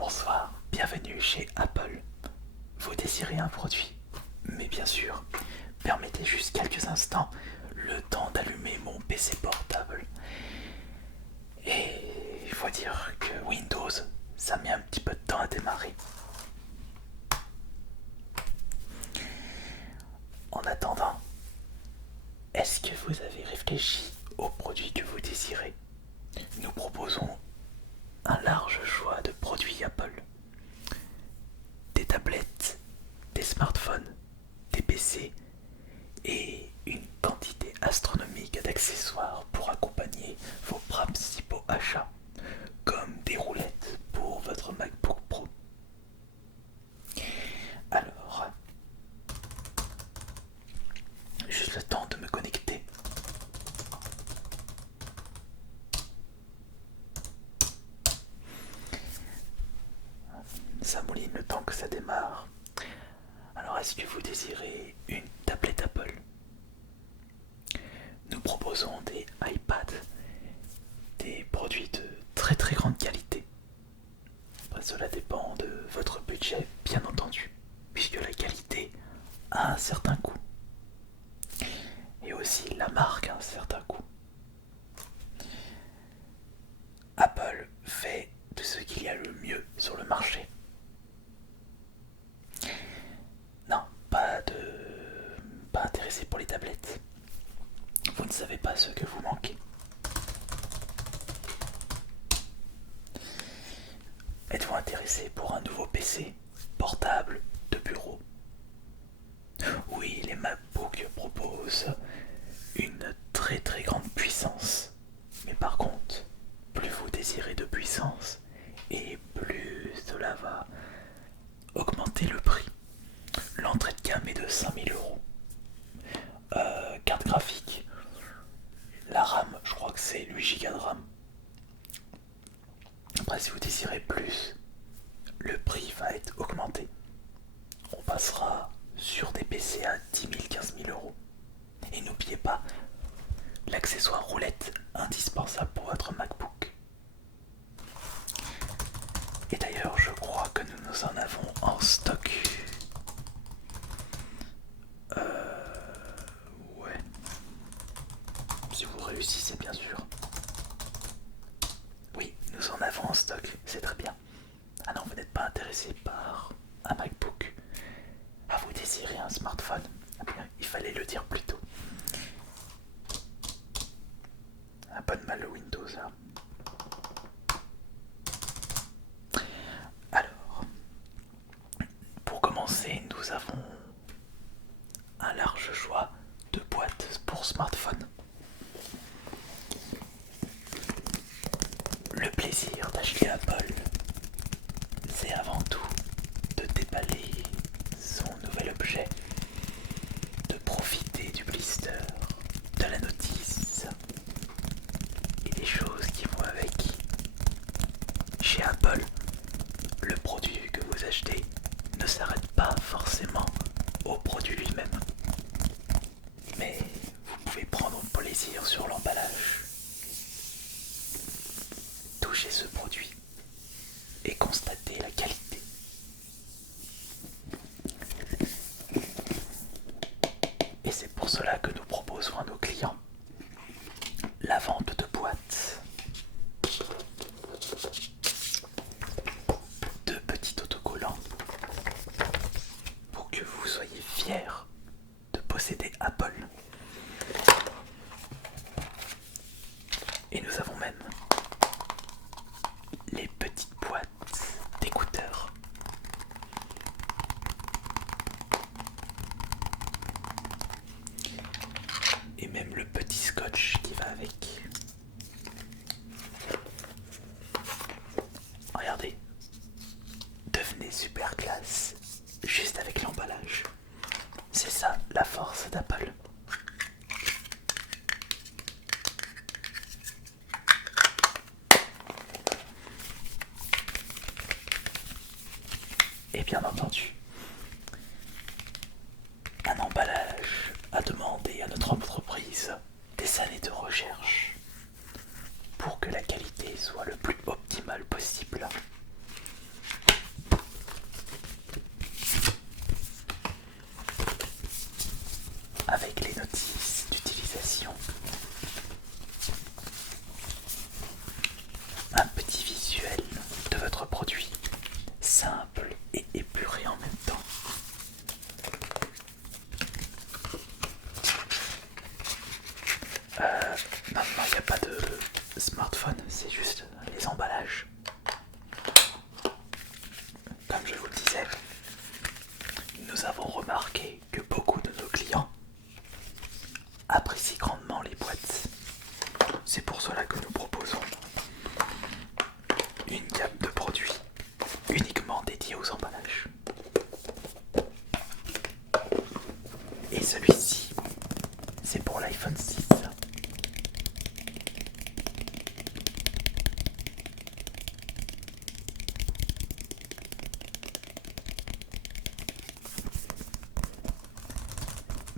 Bonsoir, bienvenue chez Apple. Vous désirez un produit? Mais bien sûr, permettez juste quelques instants le temps d'allumer mon PC portable. Et il faut dire que Windows, ça met un petit peu de temps à démarrer. En attendant, est-ce que vous avez réfléchi aux produits que vous désirez? Nous proposons un large choix de produits Apple. Des tablettes, des smartphones, des PC et une quantité astronomique d'accessoires pour accompagner vos principaux achats, comme des roulettes pour votre MacBook Pro. Alors, juste le temps de me connecter. Ça mouline le temps que ça démarre. Alors, est-ce que vous désirez une tablette Apple? Nous proposons des iPads, des produits de très très grande qualité. Après, cela dépend de votre budget, bien entendu, puisque la qualité a un certain coût. Et aussi la marque a un certain coût. Apple fait de ce qu'il y a le mieux sur le marché. Non, pas intéressé pour les tablettes. Vous ne savez pas ce que vous manquez. Êtes-vous intéressé pour un nouveau PC portable de bureau? Oui, les MacBook proposent une très très grande puissance. Mais par contre, plus vous désirez de puissance, et plus cela va augmenter le prix. L'entrée de gamme est de 5 000 euros. Carte graphique, la RAM, je crois que c'est 8 Go de RAM. Après, si vous désirez plus, le prix va être augmenté. On passera sur des PC à 10 000, 15 000 euros. Et n'oubliez pas l'accessoire roulette indispensable pour votre MacBook. Et d'ailleurs, je crois que nous en avons en stock. Ouais. Si vous réussissez, bien sûr. Oui, nous en avons en stock, c'est très bien. Ah non, vous n'êtes pas intéressé par un MacBook. Ah, vous désirez un smartphone? Ah bien, il fallait le dire plus tôt. Un peu de mal le Windows là. Alors, pour commencer, nous avons un large choix de boîtes pour smartphone. Le plaisir d'acheter Apple, c'est avant tout de déballer son nouvel objet, de profiter du blister, de la notice et des choses qui vont avec. Chez Apple, le produit que vous achetez ne s'arrête pas forcément au produit lui-même, mais vous pouvez prendre plaisir sur l'emballage, toucher ce produit et constater la qualité. Et c'est pour cela que nous proposons à nos clients la vente de boîtes, de petits autocollants, pour que vous soyez fiers de posséder Apple. Et nous avons même les petites boîtes d'écouteurs. Et même le petit scotch qui va avec. Regardez, devenez super classe juste avec l'emballage. C'est ça la force d'Apple. Et bien entendu, un emballage a demandé à notre entreprise des années de recherche pour que la qualité soit le plus optimale possible.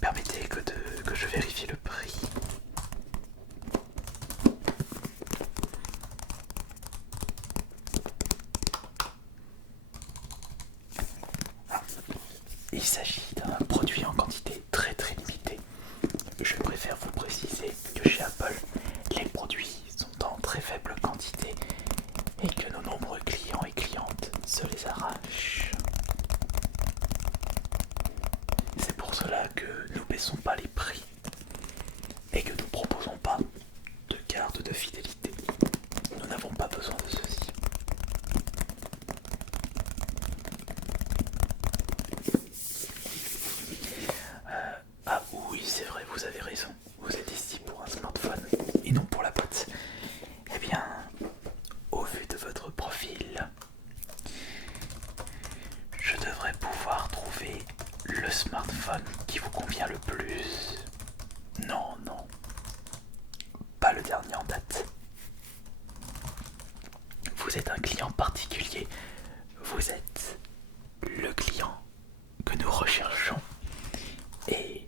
Permettez que je vérifie le prix. Il s'agit d'un produit en quantité très très limitée. Je préfère vous préciser que chez Apple, les produits sont en très faible quantité et que nos nombreux clients et clientes se les arrachent. C'est pour cela que nous ne baissons pas les prix et que nous ne proposons pas de carte de fidélité. Nous n'avons pas besoin de ceci. Ah oui, c'est vrai, vous avez raison. Vous êtes ici pour un smartphone et non pour la boîte. Eh bien, au vu de votre profil, je devrais pouvoir trouver le smartphone qui vous convient le plus. Non, non, pas le dernier en date. Vous êtes un client particulier. Vous êtes le client que nous recherchons. Et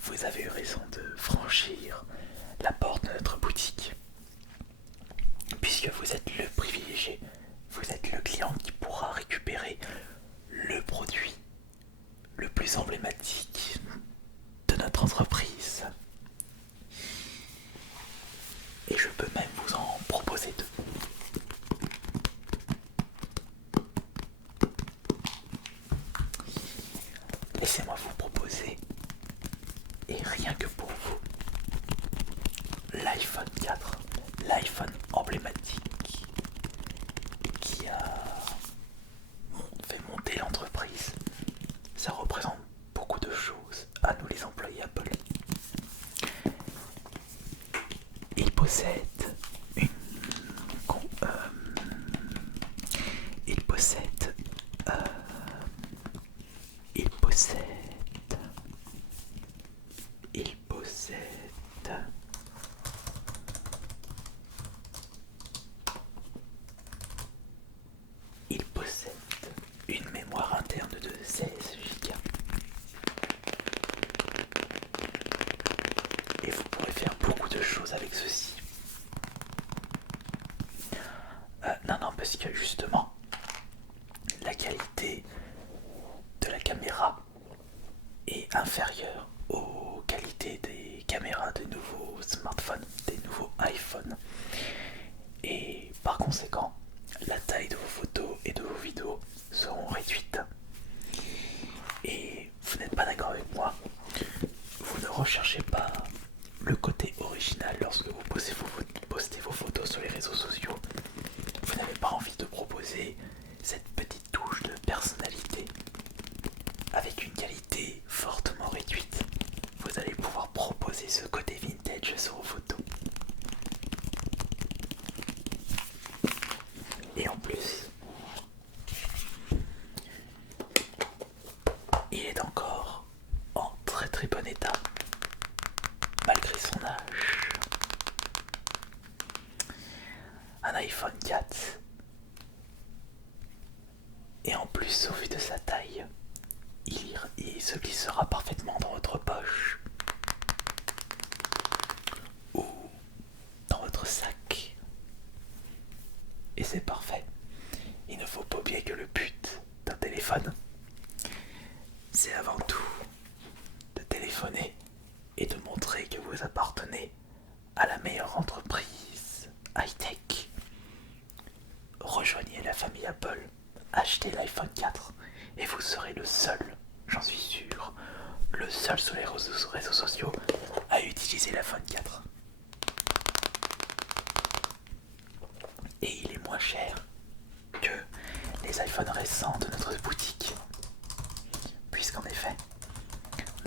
vous avez eu raison de franchir la porte de notre boutique. Puisque vous êtes le privilégié, vous êtes le client qui pourra récupérer le produit le plus emblématique de notre entreprise. Et je peux même vous en proposer deux. Laissez-moi vous proposer, et rien que pour vous, l'iPhone 4, l'iPhone emblématique qui a fait monter l'entreprise. Ça représente beaucoup de choses à nous les employés Apple. Il possède une il possède il possède il possède il possède une mémoire interne de 16 Go. Et vous pourrez faire beaucoup de choses avec ceci. Non, parce que justement, la qualité de la caméra est inférieure aux qualités des caméras des nouveaux smartphones, des nouveaux iPhones. Et par conséquent, la taille de vos photos et de vos vidéos seront réduites. Et vous n'êtes pas d'accord avec moi, vous ne recherchez pas le côté original lorsque vous postez vos photos sur les réseaux sociaux. Vous n'avez pas envie de proposer cette petite touche de personnalité avec une qualité fortement réduite. Vous allez pouvoir proposer ce côté vintage sur vos photos. Et en plus, il est encore en très très bon état malgré son âge. Un iPhone 4. Et en plus, au vu de sa taille, il se glissera parfaitement dans votre poche ou dans votre sac. Et c'est parfait. Il ne faut pas oublier que le but d'un téléphone, c'est avant tout de téléphoner et de montrer que vous appartenez à la meilleure entreprise high-tech. Rejoignez la famille Apple, achetez l'iPhone 4 et vous serez le seul, j'en suis sûr, le seul sur les réseaux sociaux à utiliser l'iPhone 4. Et il est moins cher que les iPhones récents de notre boutique. Puisqu'en effet,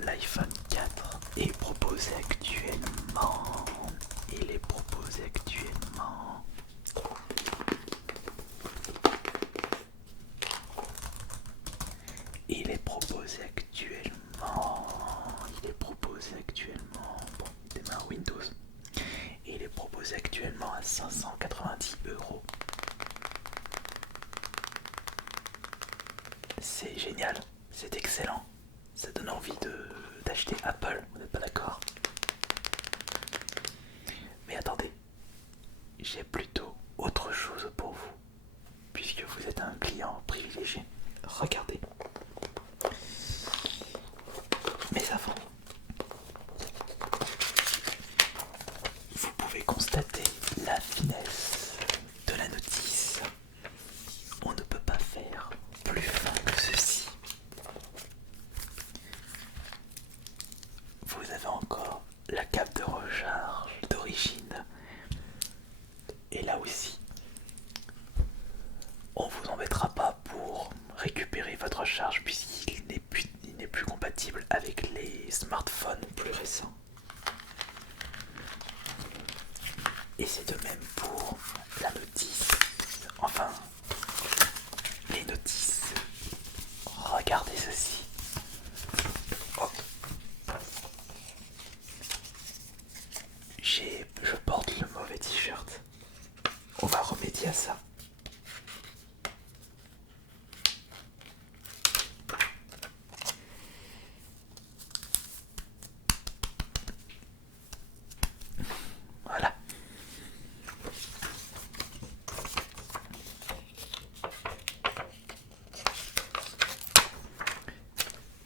l'iPhone 4 est proposé actuellement. Il est proposé actuellement. Il est proposé actuellement. Il est proposé actuellement. Bon, démarre Windows. Il est proposé actuellement à 590 €. C'est génial, c'est excellent. Ça donne envie d'acheter Apple, on n'est pas d'accord? Mais attendez, j'ai plutôt autre chose pour vous, puisque vous êtes un client privilégié. Regardez. Mais avant, vous pouvez constater la finesse de la notice. On ne peut pas faire plus fin que ceci. Vous avez encore la cape de recharge d'origine. Et là aussi, on vous embêtera pas pour récupérer votre charge puisqu'il n'est plus compatible avec les smartphones plus récents. Et c'est de même pour la notice. Enfin, les notices. Regardez ceci. Oh. Je porte le mauvais t-shirt. On va remédier à ça. Voilà.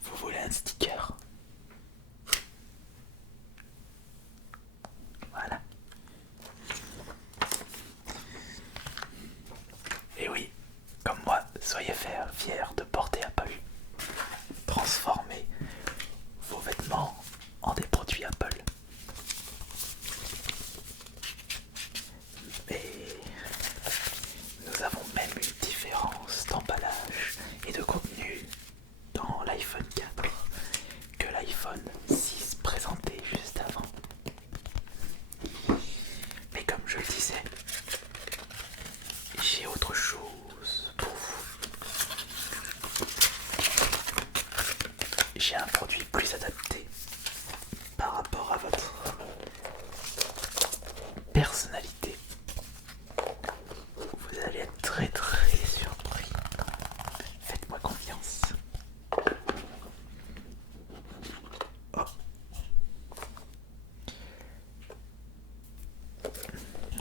Vous voulez un sticker? Voilà. Et oui, comme moi, soyez fiers de porter Apple. Transformez vos vêtements en des produits Apple. Et nous avons même une différence d'emballage et de contenu dans l'iPhone 4 que l'iPhone 6 présentait juste avant. Mais comme je le disais, j'ai autre chose pour vous. J'ai un produit plus adapté par rapport à votre personnalité. Vous allez être très très surpris. Faites-moi confiance. Oh.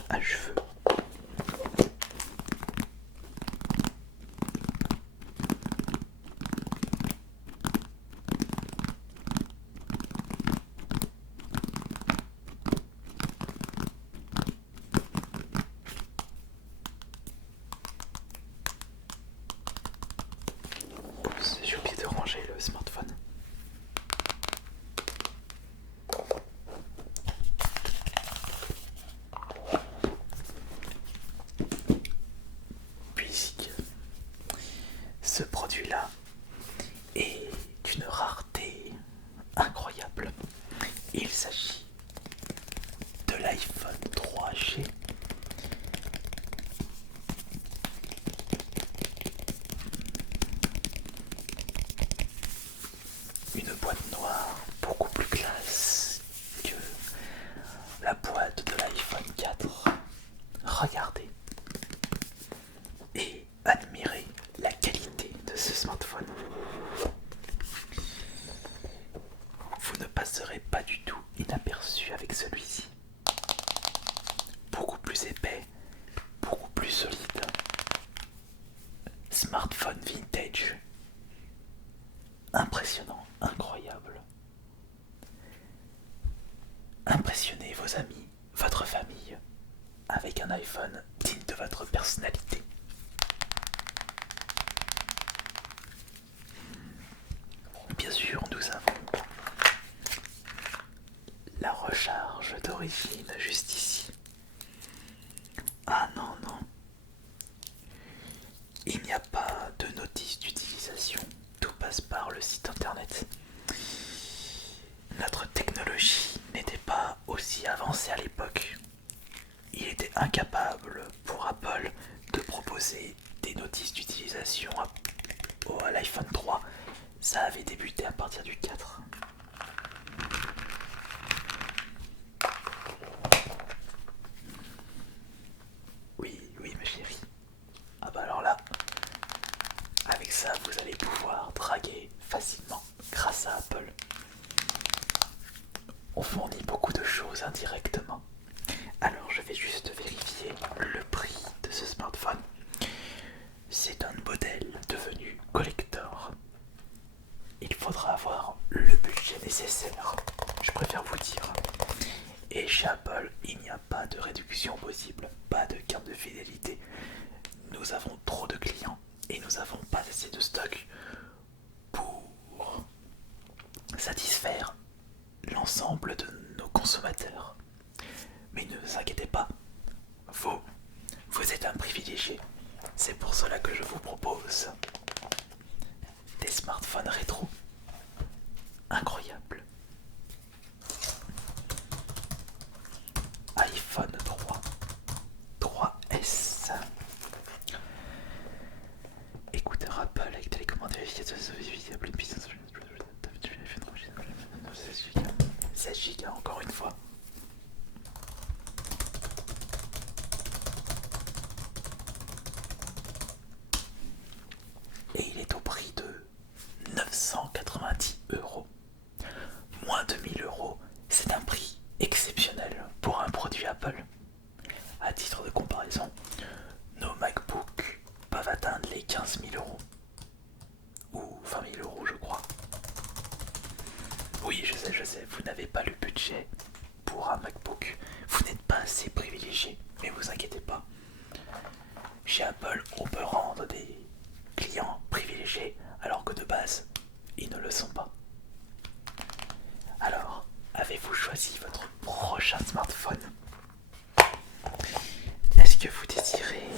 Un cheveu. Oups, j'ai oublié de ranger le smartphone. Puisque ce produit-là est d'une rareté incroyable. Il s'agit de l'iPhone 3G. Une boîte noire beaucoup plus classe que la boîte de l'iPhone 4. Regardez et admirez la qualité de ce smartphone. Vous ne passerez pas du tout inaperçu avec celui-ci. Beaucoup plus épais, beaucoup plus solide. Smartphone vintage. Impressionnant, incroyable. Impressionnez vos amis, votre famille, avec un iPhone digne de votre personnalité. Bien sûr, nous avons la recharge d'origine juste ici. Ah non, non. Il n'y a pas de notice d'utilisation. Tout passe par le site internet. Notre technologie n'était pas aussi avancée à l'époque. Il était incapable pour Apple de proposer des notices d'utilisation à l'iPhone 3. Ça avait débuté à partir du 4. Oui, oui ma chérie. Ah bah alors là, avec ça vous allez pouvoir draguer facilement grâce on fournit beaucoup de choses indirectement. Alors je vais juste vérifier le prix de ce smartphone. C'est un modèle devenu collector. Il faudra avoir le budget nécessaire, je préfère vous dire. Et chez Apple, il n'y a pas de réduction possible, pas de carte de fidélité. Nous avons trop de clients et nous n'avons pas assez de stock pour satisfaire l'ensemble de nos consommateurs. Mais ne vous inquiétez pas, vous êtes un privilégié. C'est pour cela que je vous propose des smartphones rétro incroyables. iPhone 3, 3S. Écoutez Apple avec télécommande vérifiée de ce visible puissance 16 Go encore une fois. Et il est au prix de 990 €. Moins de 1000 €, c'est un prix exceptionnel pour un produit Apple. À titre de comparaison, nos MacBooks peuvent atteindre les 15 000 €. Ou 20 000 € je crois. Oui, je sais, vous n'avez pas le budget pour un MacBook. Vous n'êtes pas assez privilégié, mais vous inquiétez pas. Chez Apple, on peut rendre des clients privilégiés alors que de base, ils ne le sont pas. Alors, avez-vous choisi votre prochain smartphone? Est-ce que vous désirez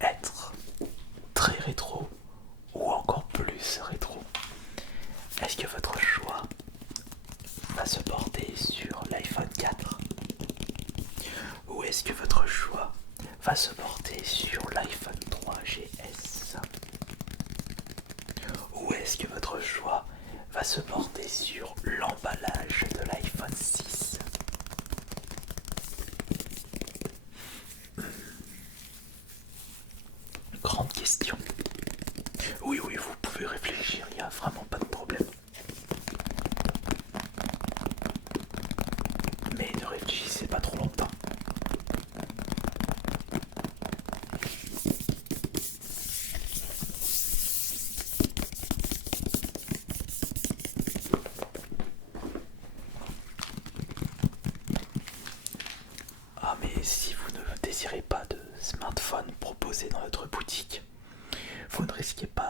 être très rétro ou encore plus rétro? Est-ce que votre choix va se porter sur l'iPhone 4? Ou est-ce que votre choix va se porter sur l'iPhone 3GS? Ou est-ce que votre choix va se porter sur l'emballage de l'iPhone 6? Grande question. Oui, vous pouvez réfléchir, il n'y a vraiment pas de problème. Mais ne réfléchissez pas trop longtemps. Ah mais si vous ne désirez pas de smartphone proposé dans notre boutique, vous ne risquez pas